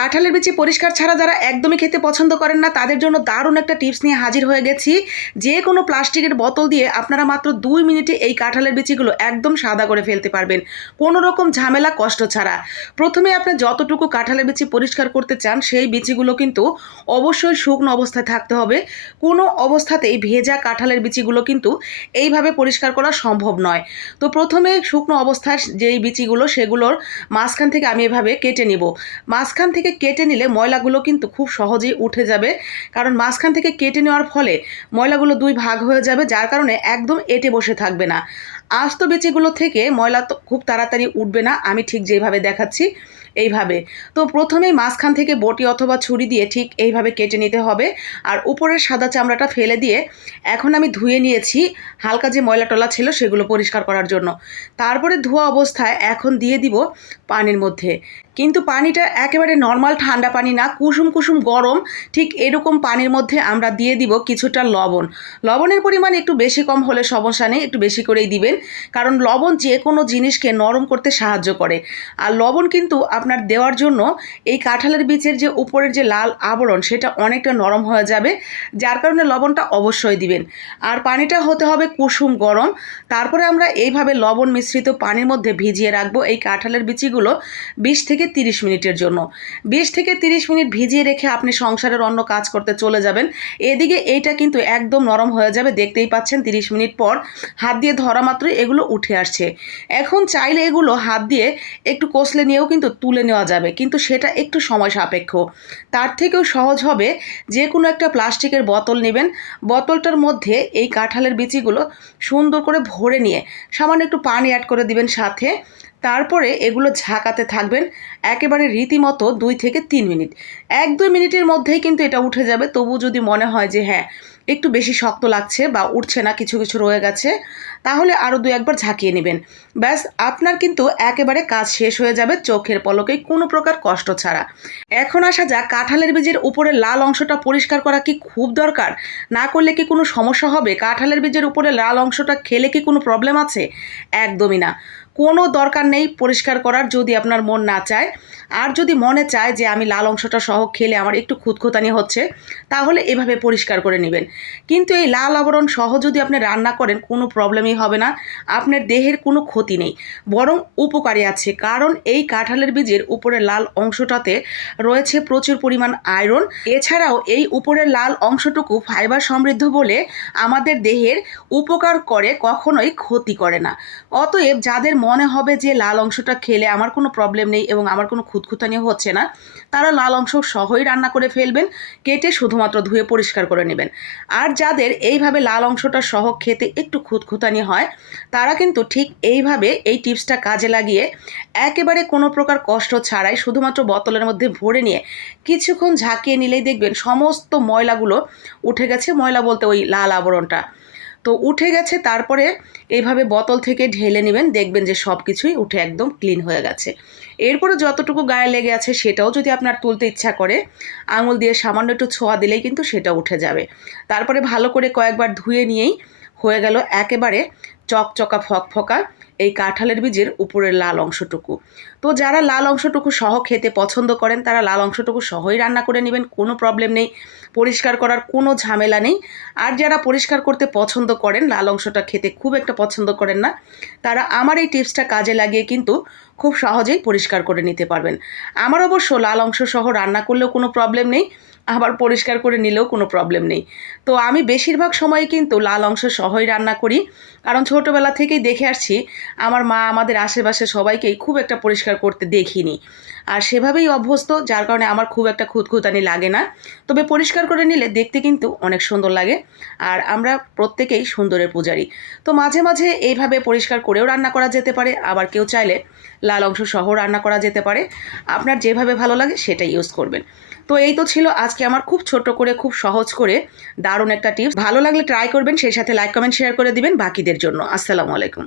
কাঁঠালের বিচি পরিষ্কার ছাড়া যারা একদমই খেতে পছন্দ করেন না তাদের জন্য দারুণ একটা টিপস নিয়ে হাজির হয়ে গেছি। যে কোনো প্লাস্টিকের বোতল দিয়ে আপনারা মাত্র 2 মিনিটে এই কাঁঠালের বিচিগুলো একদম সাদা করে ফেলতে পারবেন, কোনো রকম ঝামেলা কষ্ট ছাড়া। প্রথমে আপনি যতটুকু কাঁঠালের বিচি পরিষ্কার করতে চান সেই বিচিগুলো কিন্তু অবশ্যই শুকনো অবস্থায় থাকতে হবে। কোনো অবস্থাতেই ভেজা কাঁঠালের বিচিগুলো কিন্তু এইভাবে পরিষ্কার করা সম্ভব নয়। তো প্রথমে শুকনো অবস্থায় যেই বিচিগুলো সেগুলোর মাঝখান থেকে আমি এভাবে কেটে নিব। মাঝখান থেকে কেটে নিলে ময়লাগুলো কিন্তু খুব সহজেই উঠে যাবে, কারণ মাঝখান থেকে কেটে নেওয়ার ফলে ময়লাগুলো 2 ভাগ হয়ে যাবে, যার কারণে একদম এঁটে বসে থাকবে না। আস্ত বিচিগুলো থেকে ময়লা তো খুব তাড়াতাড়ি উঠবে না, আমি ঠিক যেভাবে দেখাচ্ছি এইভাবে। তো প্রথমেই মাঝখান থেকে বটি অথবা ছুরি দিয়ে ঠিক এইভাবে কেটে নিতে হবে। আর উপরের সাদা চামড়াটা ফেলে দিয়ে এখন আমি ধুয়ে নিয়েছি হালকা যে ময়লা টলা ছিল সেগুলো পরিষ্কার করার জন্য। তারপরে ধোয়া অবস্থায় এখন দিয়ে দিব পানির মধ্যে, কিন্তু পানিটা একেবারে নর্মাল ঠান্ডা পানি না, কুসুম কুসুম গরম। ঠিক এরকম পানির মধ্যে আমরা দিয়ে দিব কিছুটা লবণ। লবণের পরিমাণ একটু বেশি কম হলে সমস্যা নেই, একটু বেশি করেই দিবেন, কারণ লবণ যে কোনো জিনিসকে নরম করতে সাহায্য করে। আর লবণ কিন্তু আপনার দেওয়ার জন্য এই কাঁঠালের বীজের যে উপরের যে লাল আবরণ সেটা অনেকটা নরম হয়ে যাবে, যার কারণে লবণটা অবশ্যই দিবেন। আর পানিটা হতে হবে কুসুম গরম। তারপরে আমরা এইভাবে লবণ মিশ্রিত পানির মধ্যে ভিজিয়ে রাখবো এই কাঁঠালের বিচিগুলো 20 থেকে 30 মিনিটের জন্য। 20 থেকে 30 মিনিট ভিজিয়ে রেখে আপনি সংসারের অন্য কাজ করতে চলে যাবেন। এদিকে এইটা কিন্তু একদম নরম হয়ে যাবে, দেখতেই পাচ্ছেন 30 মিনিট পর হাত দিয়ে ধরা মাত্রই এগুলো উঠে আসছে। এখন চাইলে এগুলো হাত দিয়ে একটু কষলে নিয়েও কিন্তু তুলে নেওয়া যাবে, কিন্তু সেটা একটু সময় সাপেক্ষ। তার থেকেও সহজ হবে যে কোনো একটা প্লাস্টিকের বোতল নেবেন, বোতলটার মধ্যে এই কাঁঠালের বিচিগুলো সুন্দর করে ভরে নিয়ে সামান্য একটু পানি অ্যাড করে দিবেন সাথে। তারপরে এগুলো ঝাঁকাতে থাকবেন একেবারে রীতিমতো 2 থেকে 3 মিনিট। 1-2 মিনিটের মধ্যেই কিন্তু এটা উঠে যাবে। তবু যদি মনে হয় যে হ্যাঁ একটু বেশি শক্ত লাগছে বা উঠছে না, কিছু কিছু রয়ে গেছে, তাহলে আরও 2-1 বার ঝাঁকিয়ে নেবেন। ব্যাস, আপনার কিন্তু একেবারে কাজ শেষ হয়ে যাবে চোখের পলকেই, কোনো প্রকার কষ্ট ছাড়া। এখন আসা যাক, কাঁঠালের বীজের উপরে লাল অংশটা পরিষ্কার করা কি খুব দরকার? না করলে কি কোনো সমস্যা হবে? কাঁঠালের বীজের উপরে লাল অংশটা খেলে কি কোনো প্রবলেম আছে? একদমই না, কোনো দরকার নেই পরিষ্কার করার, যদি আপনার মন না চায়। আর যদি মনে চায় যে আমি লাল অংশটা সহ খেলে আমার একটু খুঁতখুঁতানি হচ্ছে, তাহলে এভাবে পরিষ্কার করে নেবেন। কিন্তু এই লাল আবরণ সহ যদি আপনি রান্না করেন কোনো প্রবলেমই হবে না, আপনার দেহের কোনো ক্ষতি নেই, বরং উপকারী আছে। কারণ এই কাঁঠালের বীজের উপরে লাল অংশটাতে রয়েছে প্রচুর পরিমাণ আয়রন। এছাড়াও এই উপরের লাল অংশটুকু ফাইবার সমৃদ্ধ বলে আমাদের দেহের উপকার করে, কখনোই ক্ষতি করে না। অতএব যাদের মনে হবে যে লাল অংশটা খেলে আমার কোনো প্রবলেম নেই এবং আমার কোনো খুঁতখুঁতানি হচ্ছে না, তারা লাল অংশ সহই রান্না করে ফেলবেন, কেটে শুধুমাত্র ধুয়ে পরিষ্কার করে নেবেন। আর যাদের এইভাবে লাল অংশটা সহ খেতে একটু খুঁতখুঁতানি হয়, তারা কিন্তু ঠিক এইভাবে এই টিপসটা কাজে লাগিয়ে একেবারে কোনো প্রকার কষ্ট ছাড়াই শুধুমাত্র বোতলের মধ্যে ভরে নিয়ে কিছুক্ষণ ঝাঁকিয়ে নিলেই দেখবেন সমস্ত ময়লাগুলো উঠে গেছে। ময়লা বলতে ওই লাল আবরণটা তো উঠে গেছে। তারপরে এইভাবে বোতল থেকে ঢেলে নেবেন, দেখবেন যে সব কিছুই উঠে একদম ক্লিন হয়ে গেছে। এরপরে যতটুকু গায়ে লেগে আছে সেটাও যদি আপনার তুলতে ইচ্ছা করে, আঙুল দিয়ে সামান্য একটু ছোঁয়া দিলেই কিন্তু সেটা উঠে যাবে। তারপরে ভালো করে কয়েকবার ধুয়ে নিয়েই হয়ে গেল একেবারে চকচকা ফকফকা এই কাঁঠালের বীজের উপরের লাল অংশটুকু। তো যারা লাল অংশটুকু সহ খেতে পছন্দ করেন তারা লাল অংশটুকু সহই রান্না করে নেবেন, কোনো প্রবলেম নেই, পরিষ্কার করার কোনো ঝামেলা নেই। আর যারা পরিষ্কার করতে পছন্দ করেন, লাল অংশটা খেতে খুব একটা পছন্দ করেন না, তারা আমার এই টিপসটা কাজে লাগিয়ে কিন্তু খুব সহজেই পরিষ্কার করে নিতে পারবেন। আমার অবশ্য লাল অংশ সহ রান্না করলেও কোনো প্রবলেম নেই, আবার পরিষ্কার করে নিলেও কোনো প্রবলেম নেই। তো আমি বেশিরভাগ সময় কিন্তু লাল অংশ সহই রান্না করি, কারণ ছোটোবেলা থেকেই দেখে আসছি আমার মা আমাদের আশেপাশে সবাইকেই খুব একটা পরিষ্কার করতে দেখিনি, আর সেভাবেই অভ্যস্ত, যার কারণে আমার খুব একটা খুঁতখুঁতানি লাগে না। তবে পরিষ্কার করে নিলে দেখতে কিন্তু অনেক সুন্দর লাগে, আর আমরা প্রত্যেকেই সুন্দরের পূজারী। তো মাঝে মাঝে এইভাবে পরিষ্কার করেও রান্না করা যেতে পারে, আবার কেউ চাইলে লাল অংশ সহ রান্না করা যেতে পারে। আপনার যেভাবে ভালো লাগে সেটাই ইউজ করবেন। তো এই তো ছিল আজকে আমার খুব ছোট করে, খুব সহজ করে দারুণ একটা টিপস। ভালো লাগলে ট্রাই করবেন, সেই সাথে লাইক কমেন্ট শেয়ার করে দিবেন বাকিদের জন্য। আসসালামু আলাইকুম।